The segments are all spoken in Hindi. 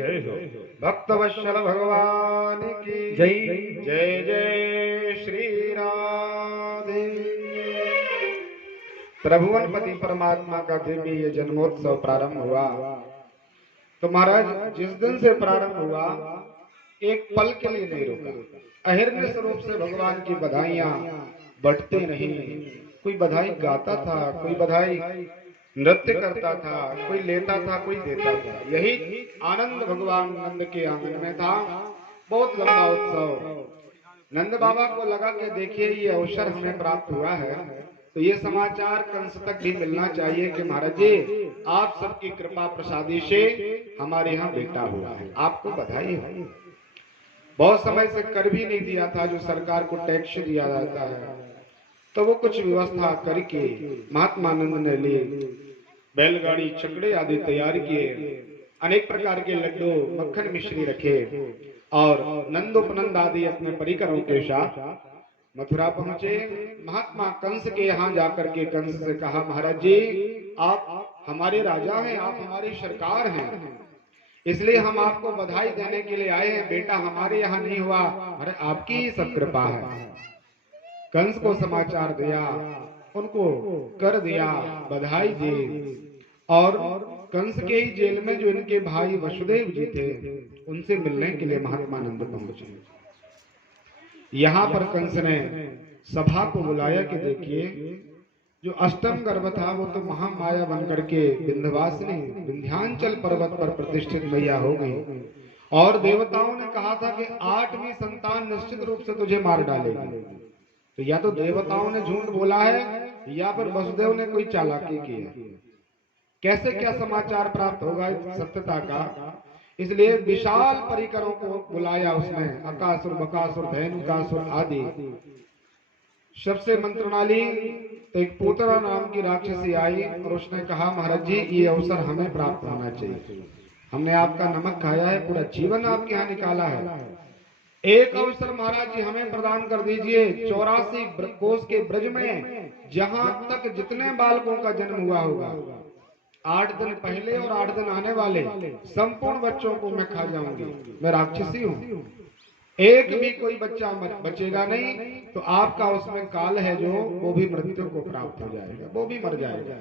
जय हो। भक्त वत्सल भगवान की जय। जय जय श्री राधे। त्रिभुवनपति परमात्मा का देवी ये जन्मोत्सव प्रारंभ हुआ तो महाराज जिस दिन से प्रारंभ हुआ एक पल के लिए नहीं रुका। अहिर्निश रूप से भगवान की बधाइयां बढ़ती रही। कोई बधाई गाता था, कोई बधाई नृत्य करता था, कोई लेता था, कोई देता था। यही आनंद भगवान नंद के आंगन में था। बहुत लंबा उत्सव। नंद बाबा को लगा कि देखिए ये अवसर हमें प्राप्त हुआ है तो ये समाचार कंस तक भी मिलना चाहिए कि महाराज जी आप सबकी कृपा प्रसादी से हमारे यहाँ बेटा हुआ है, आपको बधाई हो। बहुत समय से कर भी नहीं दिया था जो सरकार को टैक्स दिया जाता है, तो वो कुछ व्यवस्था करके महात्मा नंद ने लिए बैलगाड़ी छकड़े आदि तैयार किए, अनेक प्रकार के लड्डू मक्खन मिश्री रखे और नंदोपनंद आदि अपने परिकरों के साथ मथुरा पहुंचे। महात्मा कंस के यहाँ जाकर के कंस से कहा महाराज जी आप हमारे राजा हैं, आप हमारी सरकार हैं, इसलिए हम आपको बधाई देने के लिए आए हैं। बेटा हमारे यहाँ नहीं हुआ, अरे आपकी ही सब कृपा है। कंस को समाचार दिया, उनको कर दिया, बधाई दी और कंस के ही जेल में जो इनके भाई वसुदेव जी थे उनसे मिलने के लिए महात्मा नंद पहुंचे। यहाँ पर कंस ने सभा को बुलाया कि देखिए जो अष्टम गर्भ था वो तो महामाया बनकर के विंध्यवासिनी विंध्याचल पर्वत पर प्रतिष्ठित मैया हो गई और देवताओं ने कहा था कि 8वीं संतान निश्चित रूप से तुझे मार डालेगी। तो या तो देवताओं ने झूठ बोला है या फिर वसुदेव ने कोई चालाकी की है। कैसे क्या समाचार प्राप्त होगा सत्यता का, इसलिए विशाल परिकरों को बुलाया उसने, अकासुर बकासुर धैनुकासुर आदि सबसे मंत्रणाली। तो एक पूतना नाम की राक्षसी आई और उसने कहा महाराज जी ये अवसर हमें प्राप्त होना चाहिए, हमने आपका नमक खाया है, पूरा जीवन आपके यहाँ निकाला है, एक अवसर महाराज जी हमें प्रदान कर दीजिए। 84 कोस के ब्रज में जहां तक जितने बालकों का जन्म हुआ होगा 8 दिन पहले और 8 दिन आने वाले संपूर्ण बच्चों को मैं खा जाऊंगी, मैं राक्षसी हूँ, एक भी कोई बच्चा बचेगा नहीं, तो आपका उसमें काल है जो वो भी मृत्यु को प्राप्त हो जाएगा, वो भी मर जाएगा।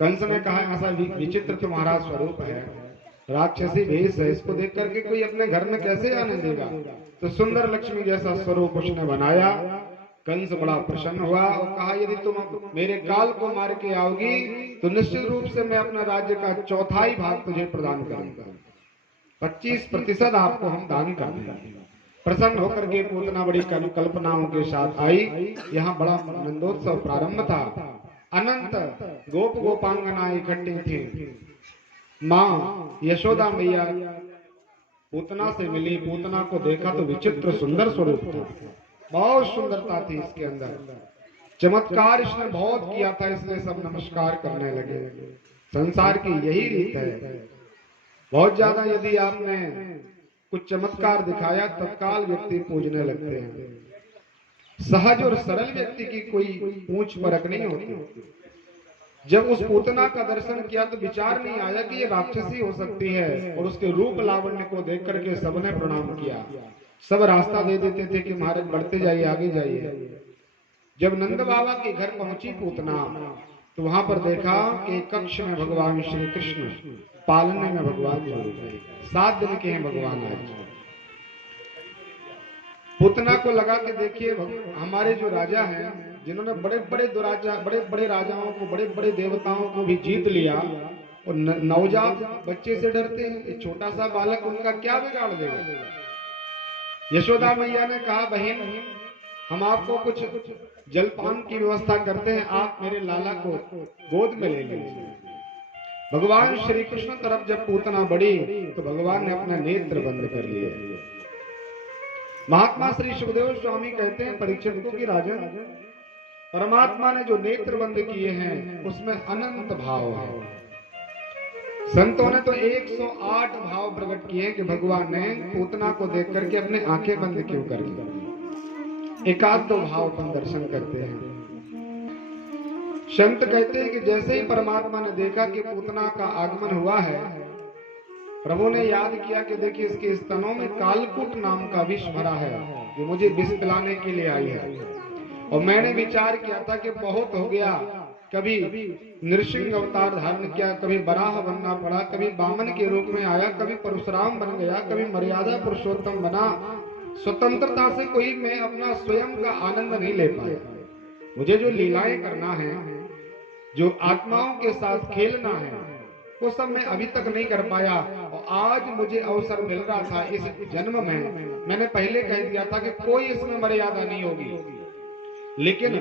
कंस ने कहा ऐसा विचित्र तुम्हारा स्वरूप है, राक्षसी भेष है, इसको देख करके कोई अपने घर में कैसे आने देगा। तो सुंदर लक्ष्मी जैसा स्वरूप उसने बनाया। कंस बड़ा प्रसन्न हुआ और कहा यदि तुम मेरे काल को मार के आओगी तो निश्चित रूप से मैं अपना राज्य का 1/4 भाग तुझे प्रदान करूंगा, 25% आपको हम दान कर देंगे। प्रसन्न होकर के पूतना बड़ी कल्पनाओं के साथ आई। यहाँ बड़ा नंदोत्सव प्रारंभ था। अनंत गोप गोपांगना इकट्ठी थी। माँ यशोदा मैया पूतना से मिली, पूतना को देखा तो विचित्र सुंदर स्वरूप था, बहुत सुंदरता थी इसके अंदर, चमत्कार इसने बहुत किया था, इसलिए सब नमस्कार करने लगे। संसार की यही रीत है, बहुत ज्यादा यदि आपने कुछ चमत्कार दिखाया तत्काल व्यक्ति पूजने लगते हैं। सहज और सरल व्यक्ति की कोई पूछ परख नहीं होती। जब उस पूतना का दर्शन किया तो विचार नहीं आया कि ये राक्षसी हो सकती है, और उसके रूप लावण्य को देख करके सबने प्रणाम किया। सब रास्ता दे देते थे कि महाराज बढ़ते जाइए, आगे जाइए। जब नंद बाबा के घर पहुंची पूतना तो वहां पर देखा कि कक्ष में भगवान श्री कृष्ण, पालने में भगवान जरूर 7 दिन के हैं भगवान आज। पूतना को लगा कि देखिए हमारे जो राजा हैं जिन्होंने बड़े बड़े राजाओं को, बड़े बड़े देवताओं को भी जीत लिया, और नवजात बच्चे से डरते हैं, ये छोटा सा बालक उनका क्या बिगाड़ देगा। यशोदा मैया ने कहा बहन हम आपको कुछ जलपान की व्यवस्था करते हैं, आप मेरे लाला को गोद में ले लीजिए। भगवान श्री कृष्ण तरफ जब पूतना बढ़ी तो भगवान ने अपना नेत्र बंद कर लिया। महात्मा श्री सुखदेव स्वामी कहते हैं परीक्षित को कि राजन परमात्मा ने जो नेत्र बंद किए हैं उसमें अनंत भाव है। संतों ने तो 108 भाव प्रकट किए कि भगवान ने पूतना को देख करके अपने आंखें बंद क्यों कर ली। 1-2 भाव पर दर्शन करते हैं। संत कहते हैं कि जैसे ही परमात्मा ने देखा कि पूतना का आगमन हुआ है प्रभु ने याद किया कि देखिए इसके स्तनों में कालकूट नाम का विष भरा है, जो मुझे विष पिलाने के लिए आई है। और मैंने विचार किया था कि बहुत हो गया, कभी नृसिंह अवतार धारण किया, कभी बराह बनना पड़ा, कभी बामन के रूप में आया, कभी परशुराम बन गया, कभी मर्यादा पुरुषोत्तम बना। स्वतंत्रता से कोई मैं अपना स्वयं का आनंद नहीं ले पाया। मुझे जो लीलाएं करना है, जो आत्माओं के साथ खेलना है, वो सब मैं अभी तक नहीं कर पाया। और आज मुझे अवसर मिल रहा था इस जन्म में। मैंने पहले कह दिया था कि कोई इसमें मर्यादा नहीं होगी, लेकिन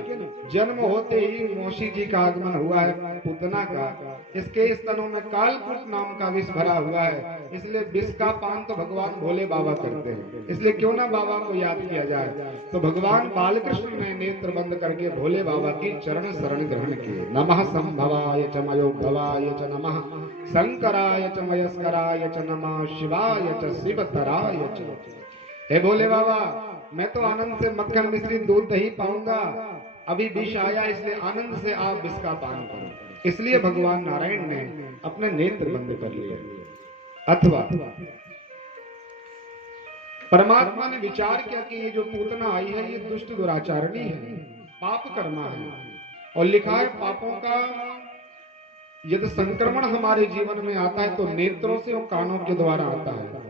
जन्म होते ही मौसी जी का आगमन हुआ है, पूतना का। इसके स्तनों में कालकूट नाम का विष भरा हुआ है, इसलिए विष का पान तो भगवान भोले बाबा करते हैं। इसलिए क्यों ना बाबा को याद किया जाए। तो भगवान बालकृष्ण ने नेत्र बंद करके भोले बाबा की चरण शरण ग्रहण किए। नमः संभवाय च मयोद्भवाय च नमः शंकराय च मयस्कराय च नमः शिवाय च शिवतराय च। हे भोले बाबा, मैं तो आनंद से मक्खन मिश्रित दूध दही पाऊंगा, अभी विष आया, इसलिए आनंद से आप विष का पान करो। इसलिए भगवान नारायण ने अपने नेत्र बंद कर लिए। अथवा परमात्मा ने विचार किया कि ये जो पूतना आई है ये दुष्ट दुराचारणी है, पाप कर्मा है। और लिखा है पापों का यदि संक्रमण हमारे जीवन में आता है तो नेत्रों से और कानों के द्वारा आता है।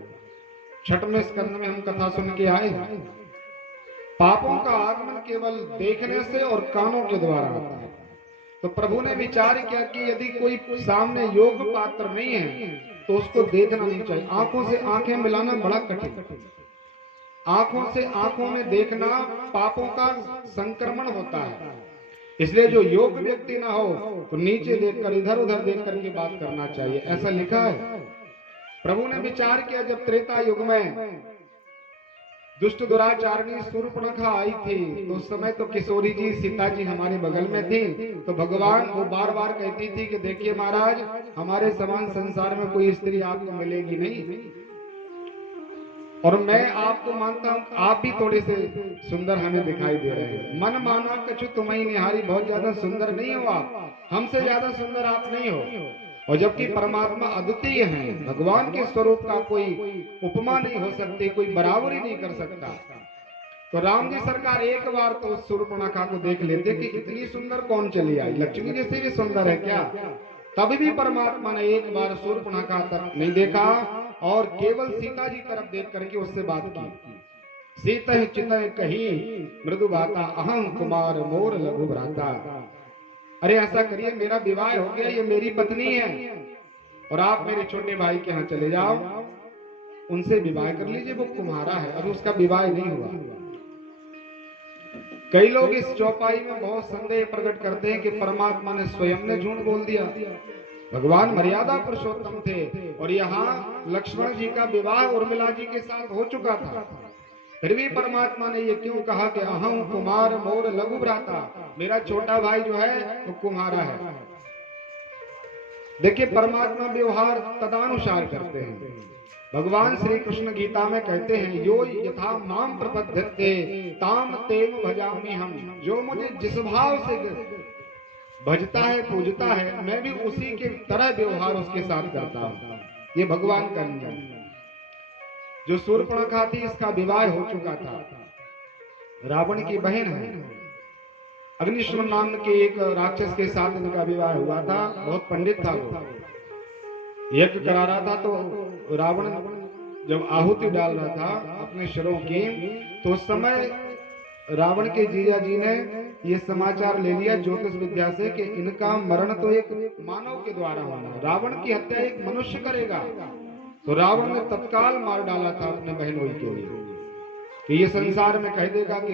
छठवें स्कंद में हम कथा सुन के आए, पापों का आगमन केवल देखने से और कानों के द्वारा आता है। तो प्रभु ने विचार किया कि यदि कोई सामने योग पात्र नहीं है तो उसको देखना नहीं चाहिए। आंखों से आंखें मिलाना बड़ा कठिन, आंखों से आंखों में देखना पापों का संक्रमण होता है। इसलिए जो योग व्यक्ति ना हो तो नीचे देखकर इधर उधर देख करके बात करना चाहिए, ऐसा लिखा है। प्रभु ने विचार किया जब त्रेता युग में दुष्ट दुराचारणी शूर्पणखा आई थी तो उस समय तो किशोरी जी सीता जी हमारे बगल में थी। तो भगवान वो बार बार कहती थी कि देखिए महाराज, हमारे समान संसार में कोई स्त्री आपको मिलेगी नहीं, और मैं आपको मानता हूँ आप भी थोड़े से सुंदर हमें दिखाई दे रहे हैं। मन माना कछु तुम्हें निहारी, बहुत ज्यादा सुंदर नहीं हो आप, हमसे ज्यादा सुंदर आप नहीं हो। और जबकि परमात्मा अद्वितीय है, भगवान के स्वरूप का कोई उपमा नहीं हो सकती, कोई बराबरी नहीं कर सकता। तो राम जी सरकार एक बार तो शूर्पणखा को देख लेते कि इतनी सुंदर कौन चली आई, लक्ष्मी जैसे भी सुंदर है क्या। तब भी परमात्मा ने एक बार शूर्पणखा तक नहीं देखा और केवल सीता जी तरफ देख करके उससे बात की। सीता चितय कही मृदु भाता, अहं कुमार मोर लघु भ्राता। अरे ऐसा करिए, मेरा विवाह हो गया, ये मेरी पत्नी है और आप मेरे छोटे भाई के यहाँ चले जाओ, उनसे विवाह कर लीजिए, वो कुम्हारा है, अभी उसका विवाह नहीं हुआ। कई लोग इस चौपाई में बहुत संदेह प्रकट करते हैं कि परमात्मा ने स्वयं ने झूठ बोल दिया। भगवान मर्यादा पुरुषोत्तम थे और यहाँ लक्ष्मण जी का विवाह उर्मिला जी के साथ हो चुका था, फिर भी परमात्मा ने ये क्यों कहा कि अहं कुमार मोर लघु भ्राता, मेरा छोटा भाई जो है वो कुम्हारा है। देखिए परमात्मा व्यवहार तदानुसार करते हैं। भगवान श्री कृष्ण गीता में कहते हैं, यो यथा माम प्रपद्यते ताम तेम भजामि हम, जो मुझे जिस भाव से भजता है पूजता है मैं भी उसी के तरह व्यवहार उसके साथ करता हूँ। ये भगवान का नियम। जो शूर्पणखा थी इसका विवाह हो चुका था, रावण की बहन है, अग्निश्व नाम के एक राक्षस के साथ इनका विवाह हुआ था। बहुत पंडित था वो, यज्ञ करा रहा था। तो रावण जब आहुति डाल रहा था अपने शरों की, तो उस समय रावण के जीजा जी ने ये समाचार ले लिया ज्योतिष विद्या से कि इनका मरण तो एक मानव के द्वारा होना है, रावण की हत्या एक मनुष्य करेगा। तो रावण ने तत्काल मार डाला था अपने बहनोई के लिए कि ये संसार में कह देगा कि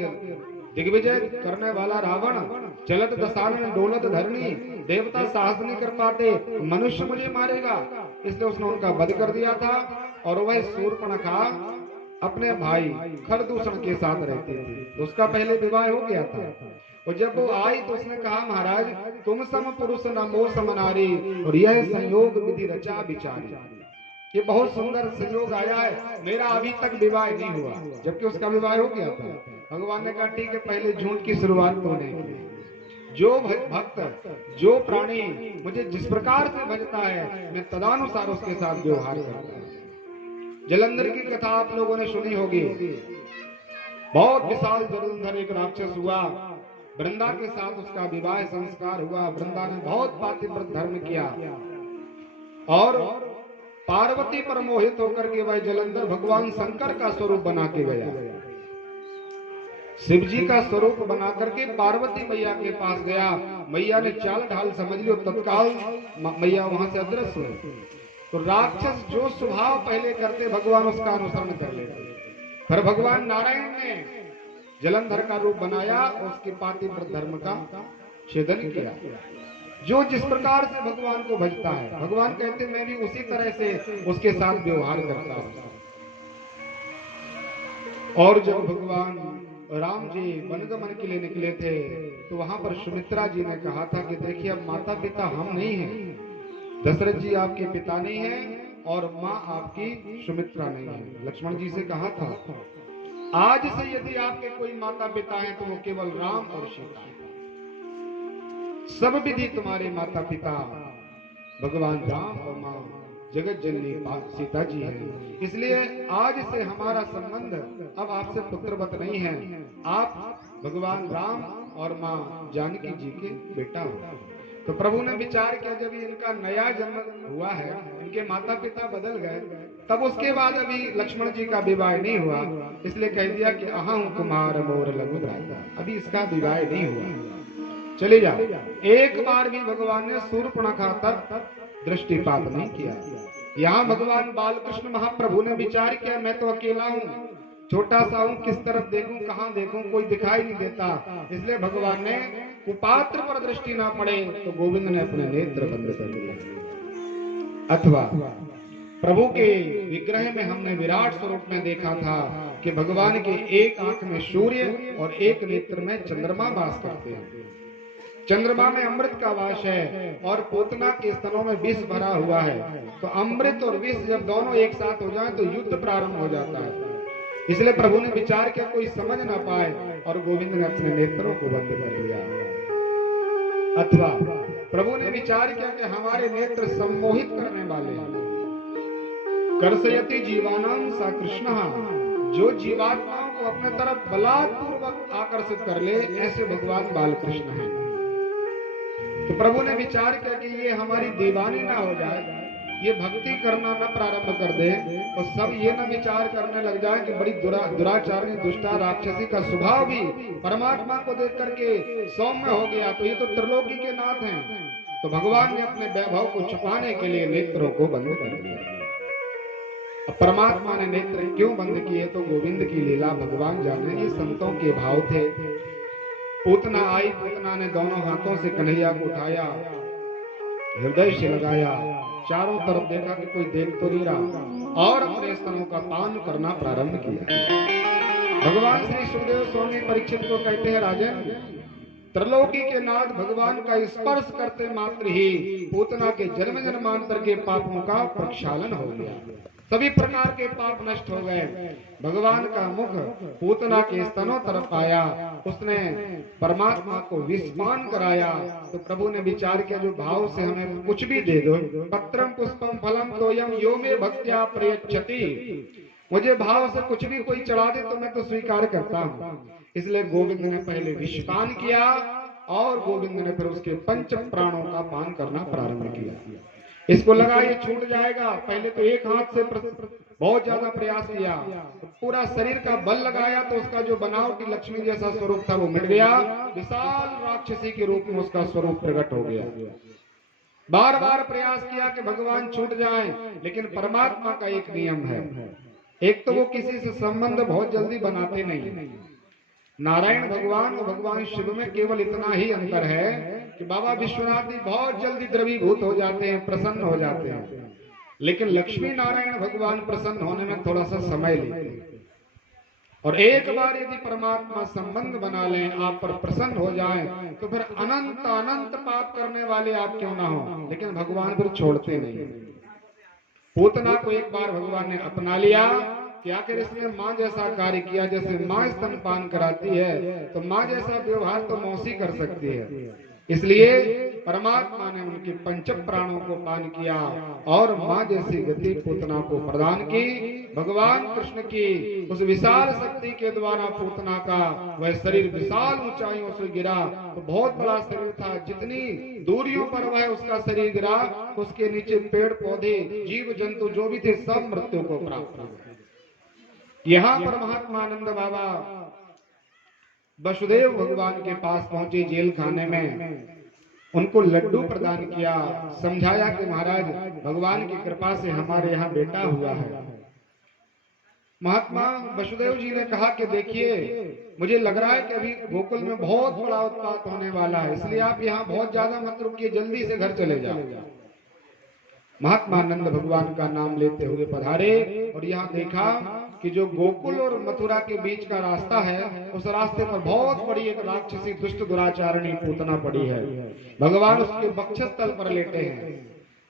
दिग्विजय करने वाला रावण चलत दशानन डोलत धरणी, देवता साहस नहीं कर पाते, मनुष्य मुझे मारेगा। इसलिए उसने उनका वध कर दिया था। और वह शूर्पणखा अपने भाई खरदूषण के साथ रहती थी, तो उसका पहले विवाह हो गया था। और जब वो आई तो उसने कहा, महाराज तुम सम पुरुष न मो सम नारी, और यह संयोग विधि रचा विचारी। ये बहुत सुंदर संयोग आया है, मेरा अभी तक विवाह नहीं हुआ, जबकि उसका विवाह हो गया था। भगवान ने कहा ठीक है, पहले झूठ की शुरुआत तो नहीं की, जो भक्त, जो प्राणी मुझे जिस प्रकार से भजता है मैं तदानुसार उसके साथ व्यवहार करता हूँ। जलंधर की कथा आप लोगों ने सुनी होगी। बहुत विशाल जलंधर एक राक्षस हुआ, वृंदा के साथ उसका विवाह संस्कार हुआ। वृंदा ने बहुत पातिव्रत धर्म किया और पार्वती पर मोहित होकर के वह जलंधर भगवान शंकर का स्वरूप बना के गया। शिव जी का स्वरूप बना करके पार्वती मैया के पास गया। मैया ने चाल ढाल समझ ली और तत्काल मैया वहां से अदृश्य हुई। तो राक्षस जो स्वभाव पहले करते भगवान उसका अनुसरण कर लेते। फिर भगवान नारायण ने जलंधर का रूप बनाया और उसके पातिव्रत धर्म का छेदन किया। जो जिस प्रकार से भगवान को भजता है, भगवान कहते मैं भी उसी तरह से उसके साथ व्यवहार करता हूं। और जब भगवान राम जी वनगमन के लिए निकले थे तो वहां पर सुमित्रा जी ने कहा था कि देखिए अब माता पिता हम नहीं हैं, दशरथ जी आपके पिता नहीं हैं और माँ आपकी सुमित्रा नहीं है। लक्ष्मण जी से कहा था आज से यदि आपके कोई माता पिता हैं तो वो केवल राम और सीता हैं। सब विधि तुम्हारे माता पिता भगवान राम और माँ जगत जननी सीता जी हैं। इसलिए आज से हमारा संबंध अब आपसे पुत्रवत नहीं है, आप भगवान राम और माँ जानकी जी के बेटा हो। तो प्रभु ने विचार किया जब इनका नया जन्म हुआ है, इनके माता पिता बदल गए, तब उसके बाद अभी लक्ष्मण जी का विवाह नहीं हुआ, इसलिए कह दिया कि अहं कुमार मोर लघु भ्राता, अभी इसका विवाह नहीं हुआ। चले जाओ। एक बार भी भगवान ने शूर्पणखा तक दृष्टिपात नहीं किया। यहाँ भगवान बालकृष्ण महाप्रभु ने विचार किया मैं तो अकेला हूँ, छोटा सा हूँ, किस तरफ देखूं कहाँ देखूं, कोई दिखाई नहीं देता। इसलिए भगवान ने कुपात्र पर दृष्टि ना पड़े तो गोविंद ने अपने नेत्र बंद कर दिए। अथवा प्रभु के विग्रह में हमने विराट स्वरूप में देखा था कि भगवान के एक आंख में सूर्य और एक नेत्र में चंद्रमा वास करते हैं। चंद्रमा में अमृत का वास है और पूतना के स्तनों में विष भरा हुआ है। तो अमृत और विष जब दोनों एक साथ हो जाए तो युद्ध प्रारंभ हो जाता है। इसलिए प्रभु ने विचार किया कोई समझ ना पाए और गोविंद ने अपने नेत्रों को बंद कर दिया। अथवा प्रभु ने विचार किया कि हमारे नेत्र सम्मोहित करने वाले हैं। कर्षयति जीवानाम सा कृष्ण, जो जीवात्माओं को अपने तरफ बलात्पूर्वक आकर्षित कर ले ऐसे भगवान बालकृष्ण हैं। तो प्रभु ने विचार किया कि ये हमारी दीवानी ना हो जाए, ये भक्ति करना न प्रारंभ कर दे और सब ये न विचार करने लग जाए कि बड़ी दुराचारणी दुष्टा राक्षसी का स्वभाव भी परमात्मा को देख करके सौम्य हो गया, तो ये तो त्रिलोकी के नाथ हैं। तो भगवान ने अपने वैभव को छुपाने के लिए नेत्रों को बंद कर दिया। अब परमात्मा ने नेत्र क्यों बंद किए तो गोविंद की लीला भगवान जाने, ये संतों के भाव थे। पूतना आई, पूतना ने दोनों हाथों से कन्हैया को उठाया, हृदय से लगाया, चारों तरफ देखा कि कोई देख तो नहीं रहा और अपने स्तनों का पान करना प्रारंभ किया। भगवान श्री सुखदेव स्वामी परीक्षित को कहते हैं राजन, त्रिलोकी के नाथ भगवान का स्पर्श करते मात्र ही पूतना के जन्म जन्मांतर के पापों का प्रक्षालन हो गया, सभी प्रकार के पाप नष्ट हो गए। भगवान का मुख पूतना के स्तनों तरफ आया, उसने परमात्मा को विषपान कराया। तो प्रभु ने विचार किया जो भाव से हमें कुछ भी दे दो, पत्रम पुष्पम फलम तोयम यो मे भक्त्या प्रयच्छति, मुझे भाव से कुछ भी कोई चढ़ा दे तो मैं तो स्वीकार करता हूँ। इसलिए गोविंद ने पहले विषपान किया और गोविंद ने फिर उसके पंच प्राणों का पान करना प्रारंभ किया। इसको लगा ये छूट जाएगा, पहले तो एक हाथ से बहुत ज्यादा प्रयास किया, पूरा शरीर का बल लगाया तो उसका जो बनावटी लक्ष्मी जैसा स्वरूप था वो मिट गया, विशाल राक्षसी के रूप में उसका स्वरूप प्रकट हो गया। बार बार प्रयास किया कि भगवान छूट जाएं, लेकिन परमात्मा का एक नियम है, एक तो वो किसी से संबंध बहुत जल्दी बनाते नहीं। नारायण भगवान और भगवान शिव में केवल इतना ही अंतर है कि बाबा विश्वनाथ जी बहुत जल्दी द्रवीभूत हो जाते हैं, प्रसन्न हो जाते हैं, लेकिन लक्ष्मी नारायण भगवान प्रसन्न होने में थोड़ा सा समय लेते हैं। और एक बार यदि परमात्मा संबंध बना लें, आप पर प्रसन्न हो जाएं, तो फिर अनंत अनंत पाप करने वाले आप क्यों ना हो, लेकिन भगवान फिर छोड़ते नहीं। पूतना को एक बार भगवान ने अपना लिया कि आखिर इसने माँ जैसा कार्य किया, जैसे माँ स्तनपान कराती है तो माँ जैसा व्यवहार तो मौसी कर सकती है। इसलिए परमात्मा ने उनके पंच प्राणों को पान किया और माँ जैसी गति पूतना को प्रदान की। भगवान कृष्ण की उस विशाल शक्ति के द्वारा पूतना का वह शरीर विशाल ऊंचाइयों से गिरा, तो बहुत बड़ा शरीर था। जितनी दूरियों पर वह उसका शरीर गिरा, उसके नीचे पेड़ पौधे जीव जंतु जो भी थे सब मृत्यु को प्राप्त हो गए। यहाँ पर महात्मानंद बाबा वसुदेव भगवान के पास पहुंचे जेल खाने में, उनको लड्डू प्रदान किया, समझाया कि महाराज भगवान की कृपा से हमारे यहाँ बेटा हुआ है। महात्मा वसुदेव जी ने कहा कि देखिए, मुझे लग रहा है कि अभी गोकुल में बहुत बड़ा उत्पात होने वाला है, इसलिए आप यहाँ बहुत ज्यादा मत रुकिए, जल्दी से घर चले जाओ। महात्मानंद भगवान का नाम लेते हुए पधारे और यहाँ देखा कि जो गोकुल और मथुरा के बीच का रास्ता है, उस रास्ते पर बहुत बड़ी एक राक्षसी दुष्ट दुराचारणी पूतना पड़ी है। भगवान उसके वक्षस्थल पर लेटे हैं,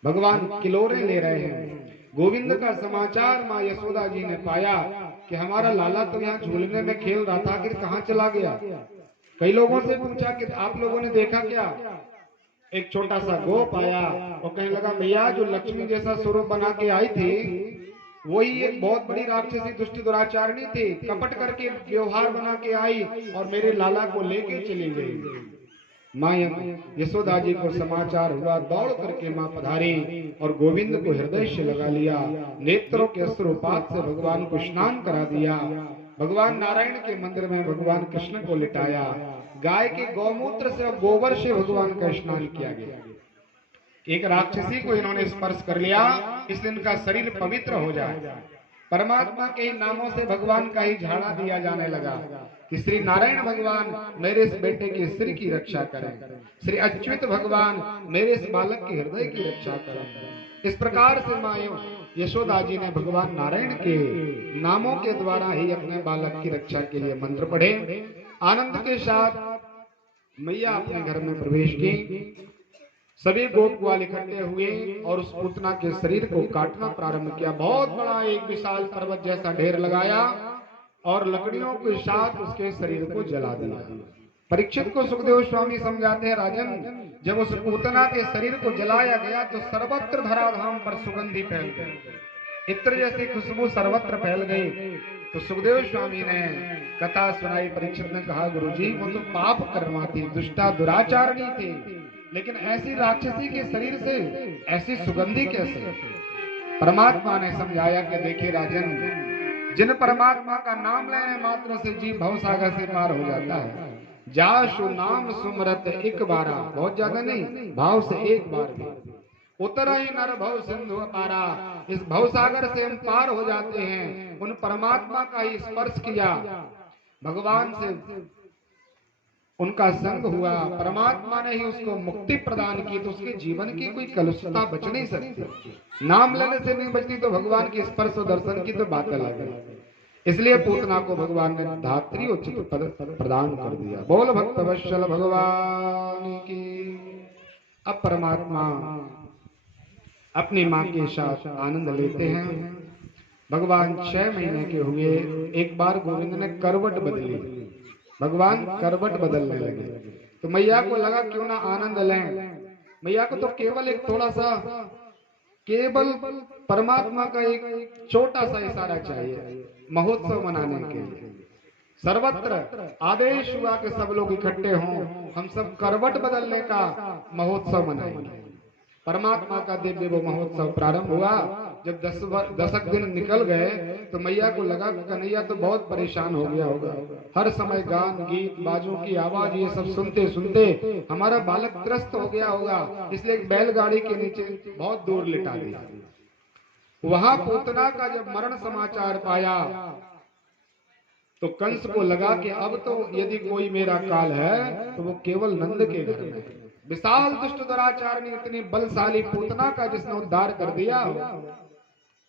भगवान किलोरे ले रहे हैं। गोविंद का समाचार माँ यशोदा जी ने पाया कि हमारा लाला तो यहाँ झूलने में खेल रहा था, आखिर कहाँ चला गया। कई लोगों से पूछा कि आप लोगों ने देखा क्या। एक छोटा सा गोप आया और कहने लगा, भैया जो लक्ष्मी जैसा स्वरूप बना के आई थी वही एक बहुत बड़ी राक्षसी दुष्ट दुराचारणी थी, कपट करके व्यवहार बना के आई और मेरे लाला को लेके चली गई। माँ यशोदा जी को समाचार हुआ, दौड़ करके माँ पधारी और गोविंद को हृदय से लगा लिया, नेत्रों के अश्रुपात से भगवान को स्नान करा दिया। भगवान नारायण के मंदिर में भगवान कृष्ण को लिटाया, गाय के गौमूत्र से और गोबर से भगवान का स्नान किया गया। एक राक्षसी को इन्होंने स्पर्श कर लिया, इसलिए इनका शरीर पवित्र हो जाए। परमात्मा के नामों से भगवान का ही झाड़ा दिया जाने लगा कि श्री नारायण भगवान मेरे इस बेटे के सिर की रक्षा करें, श्री अच्युत भगवान मेरे इस बालक के हृदय की रक्षा करें। इस प्रकार से माँ यशोदा जी ने भगवान नारायण के नामों के द्वारा ही अपने बालक की रक्षा के लिए मंत्र पढ़े। आनंद के साथ मैया अपने घर में प्रवेश की। सभी गोप ग्वाल इकट्ठे हुए और उस पूतना के शरीर को काटना प्रारंभ किया। बहुत बड़ा एक विशाल पर्वत जैसा ढेर लगाया और लकड़ियों के साथ उसके शरीर को जला दिया। परीक्षित को सुखदेव स्वामी समझाते हैं, राजन जब उस पूतना के शरीर को जलाया गया तो सर्वत्र धराधाम पर सुगंधी फैल गई, इत्र जैसी खुशबू सर्वत्र फैल गई। तो सुखदेव स्वामी ने कथा सुनाई। परीक्षित ने कहा, गुरुजी वो तो पाप कर्मा थी, दुष्टा दुराचारणी थी, लेकिन ऐसी राक्षसी के शरीर से ऐसी सुगंधी कैसे। परमात्मा ने समझाया कि देखिए राजन, जिन परमात्मा का नाम लेने मात्र से जीव भवसागर से पार हो जाता है। जासु नाम सुमरत एक बारा, बहुत ज्यादा नहीं, भाव से एक बार भी, उतरा ही नर भव सिंधु पारा। इस भवसागर से हम पार हो जाते हैं। उन परमात्मा का ही स्पर्श किया, भगवान से उनका संग हुआ, परमात्मा ने ही उसको मुक्ति प्रदान की, तो उसके जीवन की कोई कलुषता बच नहीं सकती। नाम लेने से नहीं बचती, तो भगवान के स्पर्श और दर्शन की तो बात अलग है। इसलिए पूतना को भगवान ने धात्री उचित पद प्रदान कर दिया। बोल भक्त वत्सल भगवान की। अब परमात्मा अपनी माँ के साथ आनंद लेते हैं। भगवान 6 महीने के हुए, एक बार गोविंद ने करवट बदली, भगवान करवट बदलने लगे। तो मैया को लगा क्यों ना आनंद लें। मैया को तो केवल एक थोड़ा सा, केवल परमात्मा का एक छोटा सा इशारा चाहिए महोत्सव मनाने के लिए। सर्वत्र आदेश हुआ कि सब लोग इकट्ठे हों, हम सब करवट बदलने का महोत्सव मनाएंगे। परमात्मा का दिव्य वो महोत्सव प्रारंभ हुआ। जब 10 दिन निकल गए तो मैया को लगा कन्हैया तो बहुत परेशान हो गया होगा, हर समय गान गीत बाजों की आवाज ये सब सुनते सुनते हमारा बालक त्रस्त हो गया होगा, इसलिए एक बैलगाड़ी के नीचे बहुत दूर लिटा दिया। वहां पूतना का जब मरण समाचार पाया तो कंस को लगा कि अब तो यदि कोई मेरा काल है तो वो केवल नंद के घर में है। विशाल दुष्ट दुराचारणी इतनी बलशाली पूतना का जिसने उद्धार कर दिया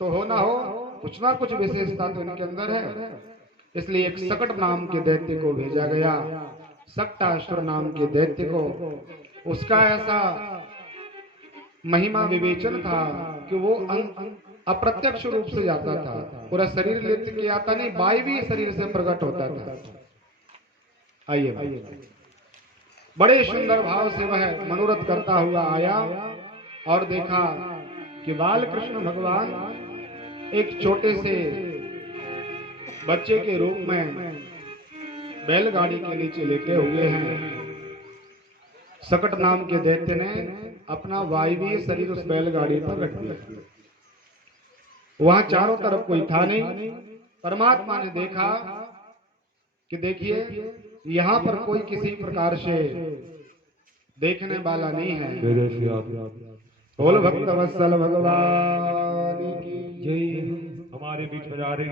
तो हो ना हो कुछ ना कुछ विशेषता तो इनके अंदर है। इसलिए एक सकट नाम के दैत्य को भेजा गया, सक्टासुर नाम के दैत्य को। उसका ऐसा महिमा विवेचन था कि वो अप्रत्यक्ष रूप से जाता था, पूरा शरीर लेते के आता नहीं, वायवीय शरीर से प्रकट होता था। आइए, बड़े सुंदर भाव से वह मनोरथ करता हुआ आया और देखा कि बाल कृष्ण भगवान एक छोटे से बच्चे के रूप में बैलगाड़ी के नीचे लेटे हुए हैं। सकट नाम के दैत्य ने अपना वायवीय शरीर उस बैलगाड़ी पर रख दिया। वहां चारों तरफ कोई था नहीं। परमात्मा ने देखा कि देखिए यहाँ पर कोई किसी प्रकार से देखने वाला नहीं है। बोल भक्त वत्सल भगवान की जय। हमारे बीच में जा रहे